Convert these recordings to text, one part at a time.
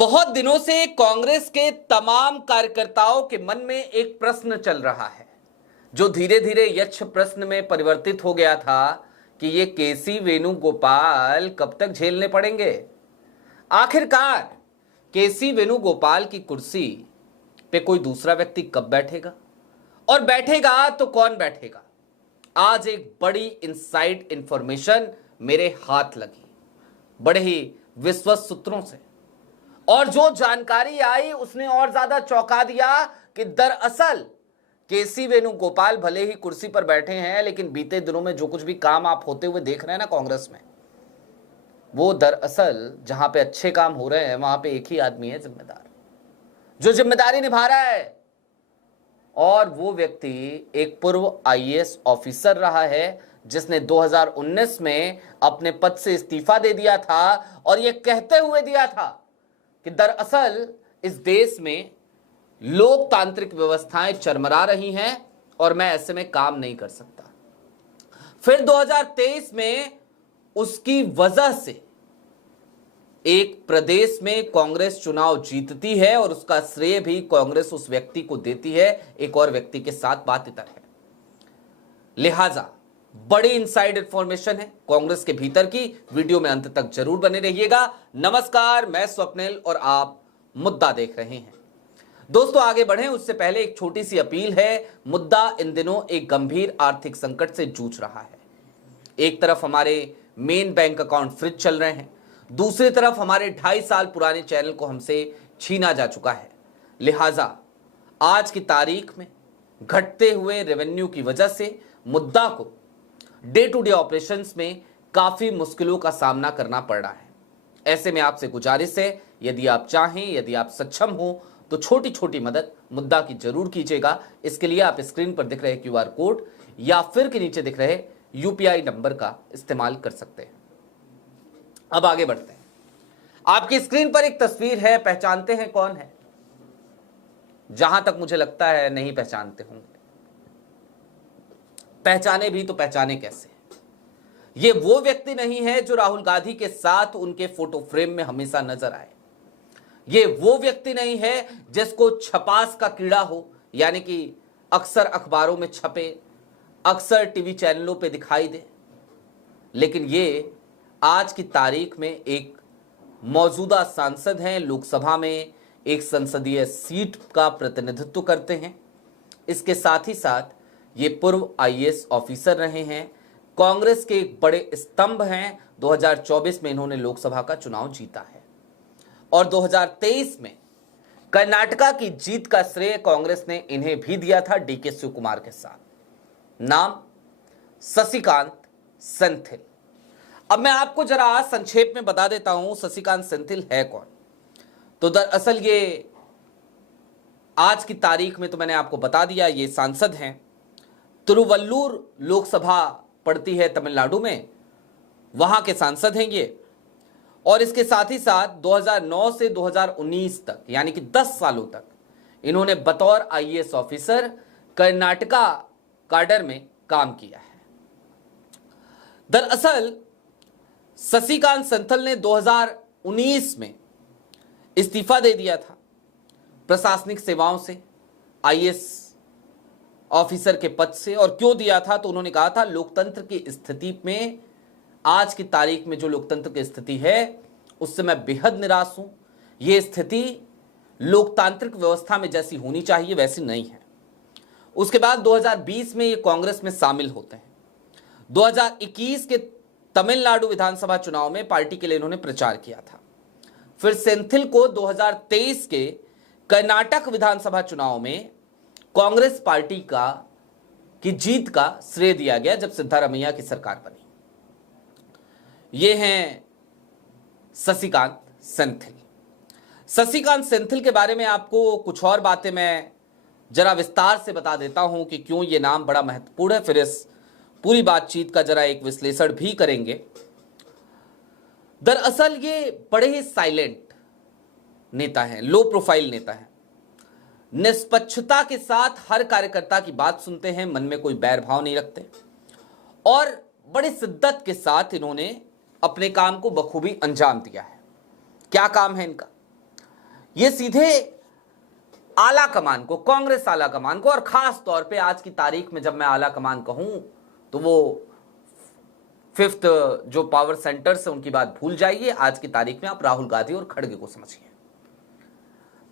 बहुत दिनों से कांग्रेस के तमाम कार्यकर्ताओं के मन में एक प्रश्न चल रहा है जो धीरे धीरे यक्ष प्रश्न में परिवर्तित हो गया था कि ये केसी वेणुगोपाल कब तक झेलने पड़ेंगे। आखिरकार केसी वेणुगोपाल की कुर्सी पे कोई दूसरा व्यक्ति कब बैठेगा और बैठेगा तो कौन बैठेगा। आज एक बड़ी इनसाइड इंफॉर्मेशन मेरे हाथ लगी बड़े ही विश्वस्त सूत्रों से, और जो जानकारी आई उसने और ज्यादा चौंका दिया कि दरअसल केसी वेणुगोपाल भले ही कुर्सी पर बैठे हैं, लेकिन बीते दिनों में जो कुछ भी काम आप होते हुए देख रहे हैं ना कांग्रेस में, वो दरअसल जहां पे अच्छे काम हो रहे हैं वहां पे एक ही आदमी है जिम्मेदार, जो जिम्मेदारी निभा रहा है, और वो व्यक्ति एक पूर्व आईएएस ऑफिसर रहा है जिसने 2019 में अपने पद से इस्तीफा दे दिया था और ये कहते हुए दिया था कि दरअसल इस देश में लोकतांत्रिक व्यवस्थाएं चरमरा रही हैं और मैं ऐसे में काम नहीं कर सकता। फिर 2023 में उसकी वजह से एक प्रदेश में कांग्रेस चुनाव जीतती है और उसका श्रेय भी कांग्रेस उस व्यक्ति को देती है। एक और व्यक्ति के साथ बात इतर है, लिहाजा बड़ी इनसाइड इंफॉर्मेशन है कांग्रेस के भीतर की। वीडियो में अंत तक जरूर बने रहिएगा। नमस्कार, मैं स्वप्निल और आप मुद्दा देख रहे हैं। दोस्तों आगे बढ़ें उससे पहले एक छोटी सी अपील है। मुद्दा इन दिनों एक गंभीर आर्थिक संकट से जूझ रहा है। एक तरफ हमारे मेन बैंक अकाउंट फ्रीज चल रहे हैं, दूसरी तरफ हमारे 2.5 साल पुराने चैनल को हमसे छीना जा चुका है। लिहाजा आज की तारीख में घटते हुए रेवेन्यू की वजह से मुद्दा को डे टू डे ऑपरेशंस में काफी मुश्किलों का सामना करना पड़ रहा है। ऐसे में आपसे गुजारिश है, यदि आप चाहें, यदि आप सक्षम हो तो छोटी छोटी मदद मुद्दा की जरूर कीजिएगा। इसके लिए आप स्क्रीन पर दिख रहे क्यूआर कोड या फिर के नीचे दिख रहे यूपीआई नंबर का इस्तेमाल कर सकते हैं। अब आगे बढ़ते हैं। आपकी स्क्रीन पर एक तस्वीर है, पहचानते हैं कौन है? जहां तक मुझे लगता है नहीं पहचानते होंगे। पहचाने भी तो पहचाने कैसे? ये वो व्यक्ति नहीं है जो राहुल गांधी के साथ उनके फोटो फ्रेम में हमेशा नजर आए। ये वो व्यक्ति नहीं है जिसको छपास का कीड़ा हो, यानी कि अक्सर अखबारों में छपे, अक्सर टीवी चैनलों पे दिखाई दे, लेकिन ये आज की तारीख में एक मौजूदा सांसद हैं, लोकसभा में एक संसदीय सीट का प्रतिनिधित्व करते हैं। इसके साथ ही साथ ये पूर्व आईएएस ऑफिसर रहे हैं, कांग्रेस के एक बड़े स्तंभ हैं। 2024 में इन्होंने लोकसभा का चुनाव जीता है और 2023 में कर्नाटका की जीत का श्रेय कांग्रेस ने इन्हें भी दिया था डीके शिव कुमार के साथ। नाम शशिकांत सेंथिल। अब मैं आपको जरा संक्षेप में बता देता हूं शशिकांत सेंथिल है कौन। तो दरअसल ये आज की तारीख में तो मैंने आपको बता दिया, ये सांसद हैं। तिरुवल्लूर लोकसभा पड़ती है तमिलनाडु में, वहां के सांसद हैं ये। और इसके साथ ही साथ 2009 से 2019 तक, यानी कि 10 सालों तक इन्होंने बतौर आईएएस ऑफिसर कर्नाटका काडर में काम किया है। दरअसल शशिकांत सेंथिल ने 2019 में इस्तीफा दे दिया था प्रशासनिक सेवाओं से, आईएएस ऑफिसर के पद से। और क्यों दिया था? तो उन्होंने कहा था लोकतंत्र की स्थिति में, आज की तारीख में जो लोकतंत्र की स्थिति है उससे मैं बेहद निराश हूं। यह स्थिति लोकतांत्रिक व्यवस्था में जैसी होनी चाहिए वैसी नहीं है। उसके बाद 2020 में ये कांग्रेस में शामिल होते हैं। 2021 के तमिलनाडु विधानसभा चुनाव में पार्टी के लिए इन्होंने प्रचार किया था। फिर सेंथिल को 2023 के कर्नाटक विधानसभा चुनाव में कांग्रेस पार्टी की जीत का श्रेय दिया गया जब सिद्धारमैया की सरकार बनी। ये हैं शशिकांत सेंथिल। शशिकांत सेंथिल के बारे में आपको कुछ और बातें मैं जरा विस्तार से बता देता हूं कि क्यों ये नाम बड़ा महत्वपूर्ण है। फिर इस पूरी बातचीत का जरा एक विश्लेषण भी करेंगे। दरअसल ये बड़े ही साइलेंट नेता हैं, लो प्रोफाइल नेता हैं। निष्पक्षता के साथ हर कार्यकर्ता की बात सुनते हैं, मन में कोई बैर भाव नहीं रखते और बड़ी शिद्दत के साथ इन्होंने अपने काम को बखूबी अंजाम दिया है। क्या काम है इनका? ये सीधे आला कमान को, कांग्रेस आला कमान को, और खास तौर पे आज की तारीख में जब मैं आला कमान कहूं तो वो फिफ्थ जो पावर सेंटर से उनकी बात भूल जाइए। आज की तारीख में आप राहुल गांधी और खड़गे को समझिए।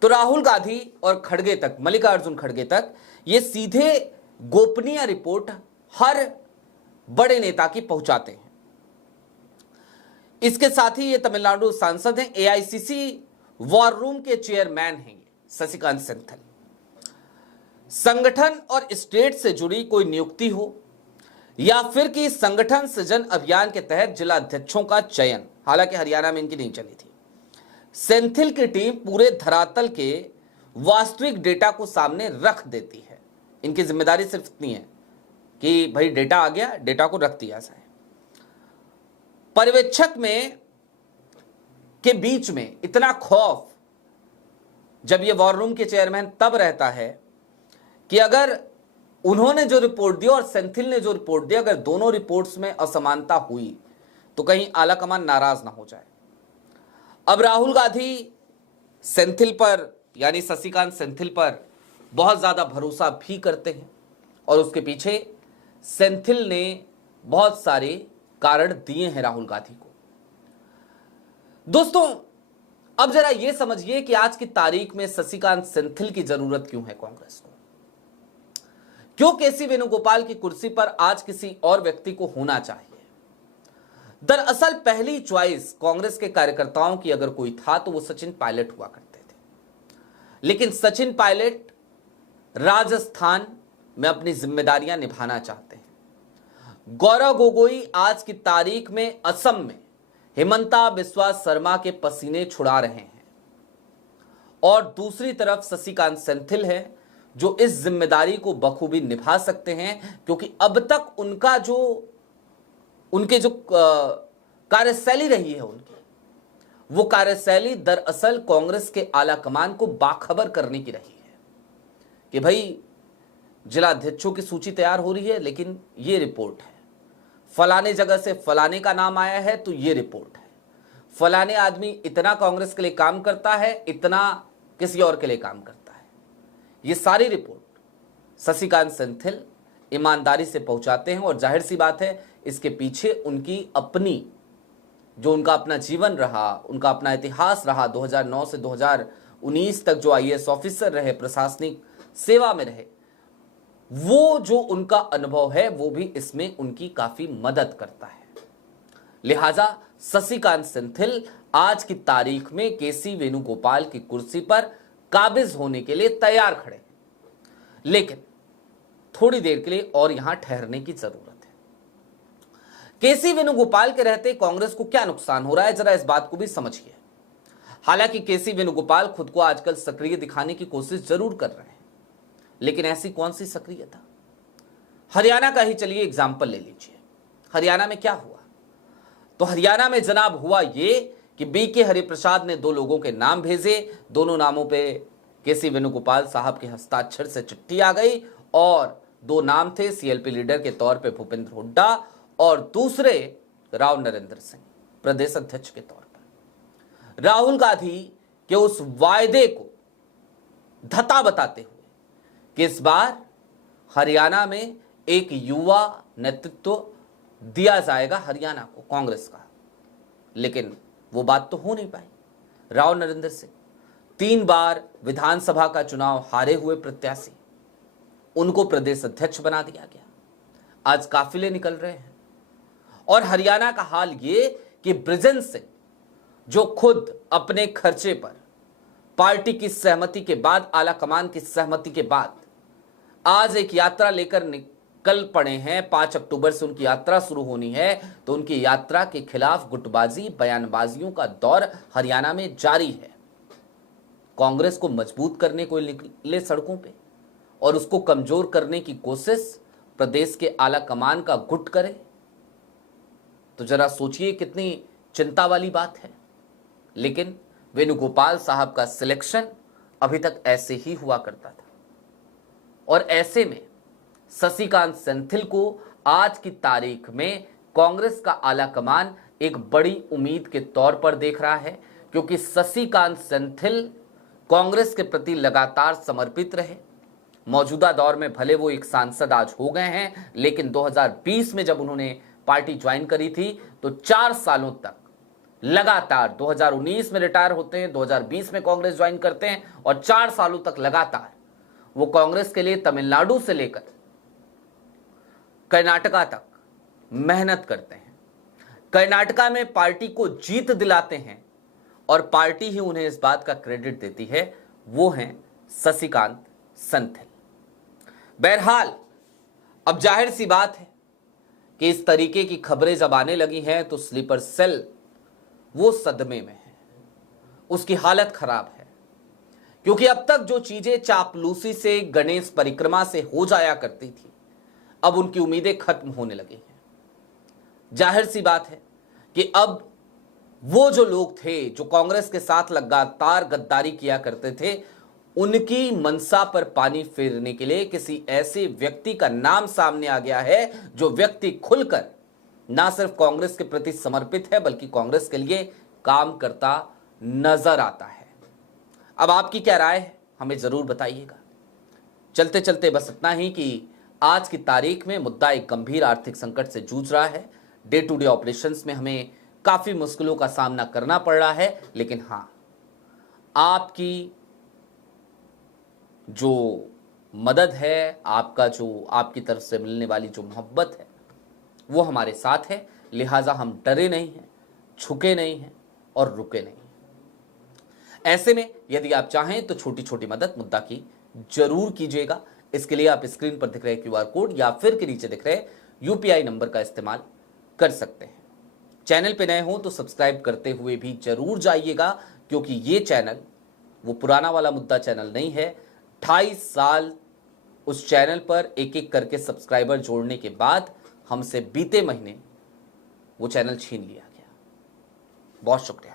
तो राहुल गांधी और खड़गे तक, मल्लिकार्जुन खड़गे तक, ये सीधे गोपनीय रिपोर्ट हर बड़े नेता की पहुंचाते हैं। इसके साथ ही ये तमिलनाडु सांसद हैं, एआईसीसी वॉर रूम के चेयरमैन हैं शशिकांत सेंथिल। संगठन और स्टेट से जुड़ी कोई नियुक्ति हो या फिर कि संगठन सृजन अभियान के तहत जिला अध्यक्षों का चयन, हालांकि हरियाणा में इनकी नहीं चली थी, सेंथिल की टीम पूरे धरातल के वास्तविक डेटा को सामने रख देती है। इनकी जिम्मेदारी सिर्फ इतनी है कि भाई डेटा आ गया, डेटा को रख दिया जाए। पर्यवेक्षक में के बीच में इतना खौफ जब ये वॉर रूम के चेयरमैन तब रहता है कि अगर उन्होंने जो रिपोर्ट दी और सेंथिल ने जो रिपोर्ट दी, अगर दोनों रिपोर्ट्स में असमानता हुई तो कहीं आला कमान नाराज ना हो जाए। अब राहुल गांधी सेंथिल पर, यानी शशिकांत सेंथिल पर बहुत ज्यादा भरोसा भी करते हैं और उसके पीछे सेंथिल ने बहुत सारे कारण दिए हैं राहुल गांधी को। दोस्तों, अब जरा यह समझिए कि आज की तारीख में शशिकांत सेंथिल की जरूरत क्यों है कांग्रेस को। क्यों केसी वेणुगोपाल की कुर्सी पर आज किसी और व्यक्ति को होना चाहिए। दरअसल पहली चॉइस कांग्रेस के कार्यकर्ताओं की अगर कोई था तो वो सचिन पायलट हुआ करते थे, लेकिन सचिन पायलट राजस्थान में अपनी जिम्मेदारियां निभाना चाहते हैं। गौरव गोगोई आज की तारीख में असम में हिमंता बिस्वा शर्मा के पसीने छुड़ा रहे हैं और दूसरी तरफ शशिकांत सेंथिल है जो इस जिम्मेदारी को बखूबी निभा सकते हैं, क्योंकि अब तक उनके जो कार्यशैली रही है उनकी, वो कार्यशैली दरअसल कांग्रेस के आला कमान को बाखबर करने की रही है कि भाई जिला अध्यक्षों की सूची तैयार हो रही है, लेकिन ये रिपोर्ट है, फलाने जगह से फलाने का नाम आया है तो ये रिपोर्ट है, फलाने आदमी इतना कांग्रेस के लिए काम करता है, इतना किसी और के लिए काम करता है। ये सारी रिपोर्ट शशिकांत सेंथिल ईमानदारी से पहुंचाते हैं और जाहिर सी बात है इसके पीछे उनकी अपनी, जो उनका अपना जीवन रहा, उनका अपना इतिहास रहा, 2009 से 2019 तक जो आईएएस ऑफिसर रहे, प्रशासनिक सेवा में रहे, वो जो उनका अनुभव है वो भी इसमें उनकी काफी मदद करता है। लिहाजा शशिकांत सेंथिल आज की तारीख में केसी वेणुगोपाल की कुर्सी पर काबिज होने के लिए तैयार खड़े हैं, लेकिन थोड़ी देर के लिए और यहां ठहरने की जरूरत है। केसी वेणुगोपाल के रहते कांग्रेस को क्या नुकसान हो रहा है, जरा इस बात को भी समझिए। हालांकि केसी वेणुगोपाल खुद को आजकल सक्रिय दिखाने की कोशिश जरूर कर रहे हैं, लेकिन ऐसी कौन सी सक्रियता। हरियाणा का ही चलिए एग्जाम्पल ले लीजिए। हरियाणा में क्या हुआ, तो हरियाणा में जनाब हुआ ये कि बीके हरिप्रसाद ने दो लोगों के नाम भेजे, दोनों नामों पे केसी वेणुगोपाल साहब के हस्ताक्षर से चिट्ठी आ गई और दो नाम थे सीएलपी लीडर के तौर पे भूपेंद्र हुड्डा और दूसरे राव नरेंद्र सिंह प्रदेश अध्यक्ष के तौर पर। राहुल गांधी के उस वायदे को धता बताते हुए कि इस बार हरियाणा में एक युवा नेतृत्व दिया जाएगा हरियाणा को कांग्रेस का, लेकिन वो बात तो हो नहीं पाई। राव नरेंद्र सिंह 3 बार विधानसभा का चुनाव हारे हुए प्रत्याशी, उनको प्रदेश अध्यक्ष बना दिया गया। आज काफिले निकल रहे हैं और हरियाणा का हाल ये कि बृजेश सिंह, जो खुद अपने खर्चे पर पार्टी की सहमति के बाद, आला कमान की सहमति के बाद आज एक यात्रा लेकर निकल पड़े हैं। 5 अक्टूबर से उनकी यात्रा शुरू होनी है, तो उनकी यात्रा के खिलाफ गुटबाजी, बयानबाजियों का दौर हरियाणा में जारी है। कांग्रेस को मजबूत करने को निकले सड़कों पे और उसको कमजोर करने की कोशिश प्रदेश के आला कमान का गुट करे, तो जरा सोचिए कितनी चिंता वाली बात है। लेकिन वेणुगोपाल साहब का सिलेक्शन अभी तक ऐसे ही हुआ करता था और ऐसे में शशिकांत सेंथिल को आज की तारीख में कांग्रेस का आला कमान एक बड़ी उम्मीद के तौर पर देख रहा है, क्योंकि शशिकांत सेंथिल कांग्रेस के प्रति लगातार समर्पित रहे। मौजूदा दौर में भले वो एक सांसद आज हो गए हैं, लेकिन 2020 में जब उन्होंने पार्टी ज्वाइन करी थी तो 4 सालों तक लगातार, 2019 में रिटायर होते हैं, 2020 में कांग्रेस ज्वाइन करते हैं और 4 सालों तक लगातार वो कांग्रेस के लिए तमिलनाडु से लेकर कर्नाटका तक मेहनत करते हैं। कर्नाटका में पार्टी को जीत दिलाते हैं और पार्टी ही उन्हें इस बात का क्रेडिट देती है। वो हैं शशिकांत सेंथिल। बहरहाल अब जाहिर सी बात है कि इस तरीके की खबरें जब आने लगी हैं तो स्लीपर सेल वो सदमे में है, उसकी हालत खराब है, क्योंकि अब तक जो चीजें चापलूसी से, गणेश परिक्रमा से हो जाया करती थी, अब उनकी उम्मीदें खत्म होने लगी हैं। जाहिर सी बात है कि अब वो जो लोग थे जो कांग्रेस के साथ लगातार गद्दारी किया करते थे, उनकी मनसा पर पानी फेरने के लिए किसी ऐसे व्यक्ति का नाम सामने आ गया है जो व्यक्ति खुलकर ना सिर्फ कांग्रेस के प्रति समर्पित है बल्कि कांग्रेस के लिए काम करता नजर आता है। अब आपकी क्या राय है, हमें जरूर बताइएगा। चलते चलते बस इतना ही कि आज की तारीख में मुद्दा एक गंभीर आर्थिक संकट से जूझ रहा है। डे टू डे ऑपरेशंस में हमें काफी मुश्किलों का सामना करना पड़ रहा है, लेकिन हां, आपकी जो मदद है, आपकी तरफ से मिलने वाली जो मोहब्बत है, वो हमारे साथ है। लिहाजा हम डरे नहीं हैं, झुके नहीं हैं और रुके नहीं हैं। ऐसे में यदि आप चाहें तो छोटी छोटी मदद मुद्दा की जरूर कीजिएगा। इसके लिए आप स्क्रीन पर दिख रहे QR कोड या फिर के नीचे दिख रहे UPI नंबर का इस्तेमाल कर सकते हैं। चैनल पे नए हो तो सब्सक्राइब करते हुए भी जरूर जाइएगा, क्योंकि ये चैनल वो पुराना वाला मुद्दा चैनल नहीं है। 28 साल उस चैनल पर एक एक करके सब्सक्राइबर जोड़ने के बाद हमसे बीते महीने वो चैनल छीन लिया गया। बहुत शुक्रिया।